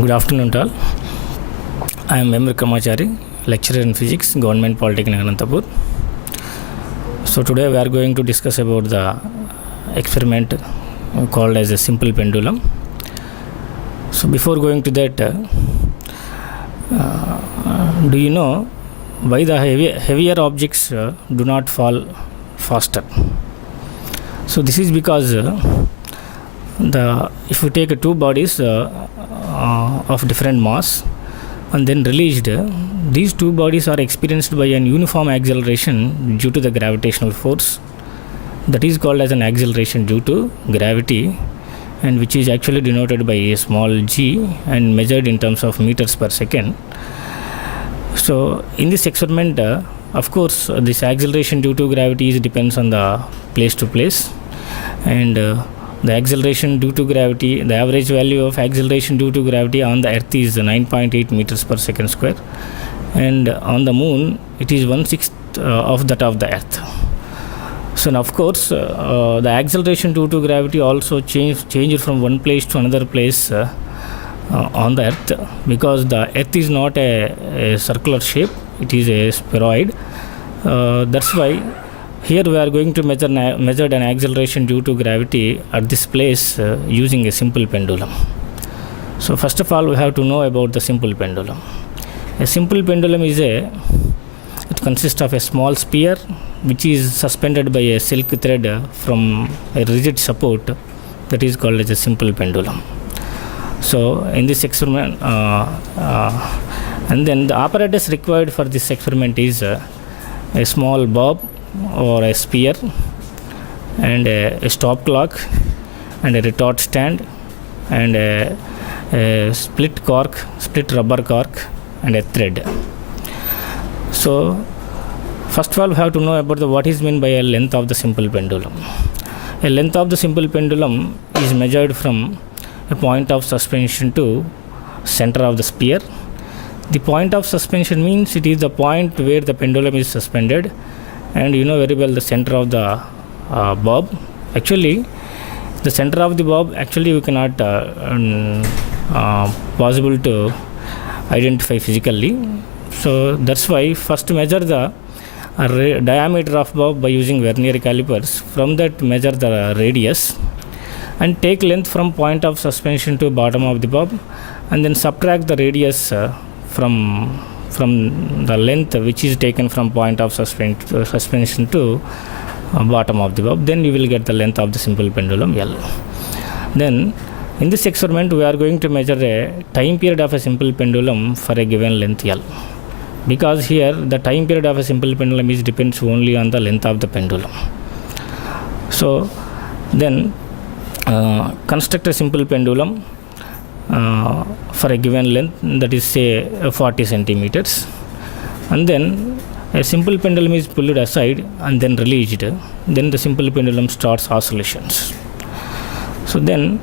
Good afternoon to all. I am M. Kamachari, lecturer in physics, Government Polytechnic Anantapur. So today we are going to discuss about the experiment called as a simple pendulum. So before going to that, do you know why the heavier objects do not fall faster? So this is because if you take two bodies of different mass and then released, these two bodies are experienced by an uniform acceleration due to the gravitational force. That is called as an acceleration due to gravity, and which is actually denoted by a small g and measured in terms of meters per second. So in this experiment, of course, this acceleration due to gravity depends on the place to place, and the acceleration due to gravity, the average value of acceleration due to gravity on the earth is 9.8 meters per second square, and on the moon it is 1/6 of that of the earth. So now, of course, the acceleration due to gravity also changed from one place to another place on the earth, because the earth is not a circular shape, it is a spheroid. That's why here we are going to measure an acceleration due to gravity at this place using a simple pendulum. So first of all, we have to know about the simple pendulum. A simple pendulum it consists of a small sphere which is suspended by a silk thread from a rigid support, that is called as a simple pendulum. So in this experiment, and then the apparatus required for this experiment is a small bob or a sphere, and a stop clock, and a retort stand, and a split rubber cork, and a thread. So first of all, we have to know about what is meant by a length of the simple pendulum. A length of the simple pendulum is measured from a point of suspension to center of the sphere. The point of suspension means it is the point where the pendulum is suspended, and you know very well the center of the bob. Actually, the center of the bob we cannot possible to identify physically. So that's why first measure the diameter of bob by using vernier calipers. From that, measure the radius and take length from point of suspension to bottom of the bob, and then subtract the radius from the length which is taken from point of suspension to bottom of the bob. Then you will get the length of the simple pendulum L. Then in this experiment, we are going to measure a time period of a simple pendulum for a given length L, because here the time period of a simple pendulum depends only on the length of the pendulum. So then construct a simple pendulum for a given length, that is say 40 centimeters, and then a simple pendulum is pulled aside and then released. Then the simple pendulum starts oscillations. So then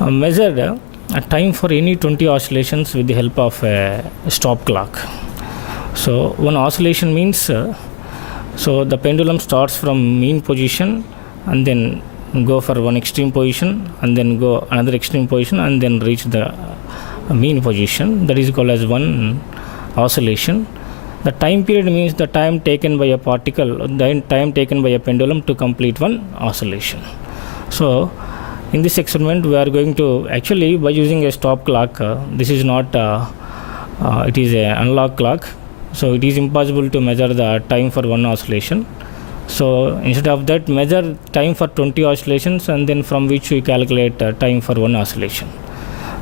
measure a time for any 20 oscillations with the help of a stop clock. So one oscillation means so the pendulum starts from mean position and then go for one extreme position and then go another extreme position and then reach the mean position. That is called as one oscillation. The time period means the time taken by a particle, the time taken by a pendulum to complete one oscillation. So in this experiment, we are going to by using a stop clock. This is not it is an analog clock, so it is impossible to measure the time for one oscillation. So instead of that, measure time for 20 oscillations, and then from which we calculate time for one oscillation.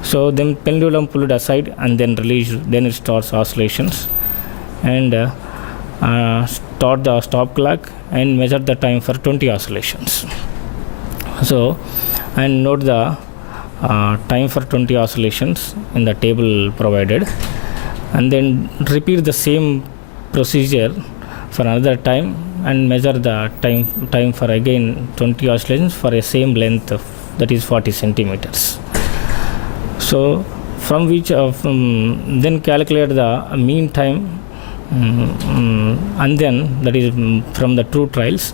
So then pendulum pulled aside and then released, then it starts oscillations, and start the stop clock and measure the time for 20 oscillations. So and note the time for 20 oscillations in the table provided, and then repeat the same procedure for another time and measure the time for again 20 oscillations for a same length that is 40 centimeters. So from which then calculate the mean time, and then that is from the true trials,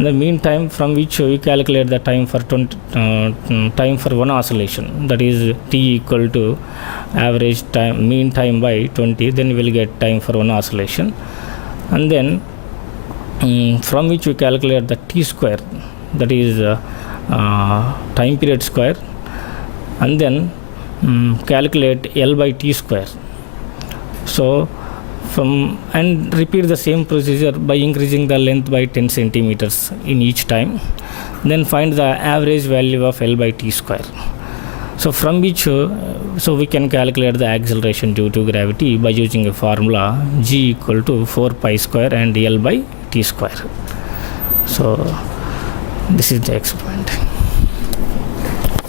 In the meantime, from which we calculate the time for time for one oscillation, that is t equal to average time, mean time by 20, then we will get time for one oscillation. And then from which we calculate the t square, that is time period square, and then calculate L by t square. So and repeat the same procedure by increasing the length by 10 centimeters in each time. Then find the average value of L by t square. So from which so we can calculate the acceleration due to gravity by using a formula G equal to 4 pi square and L by t square. So this is the experiment.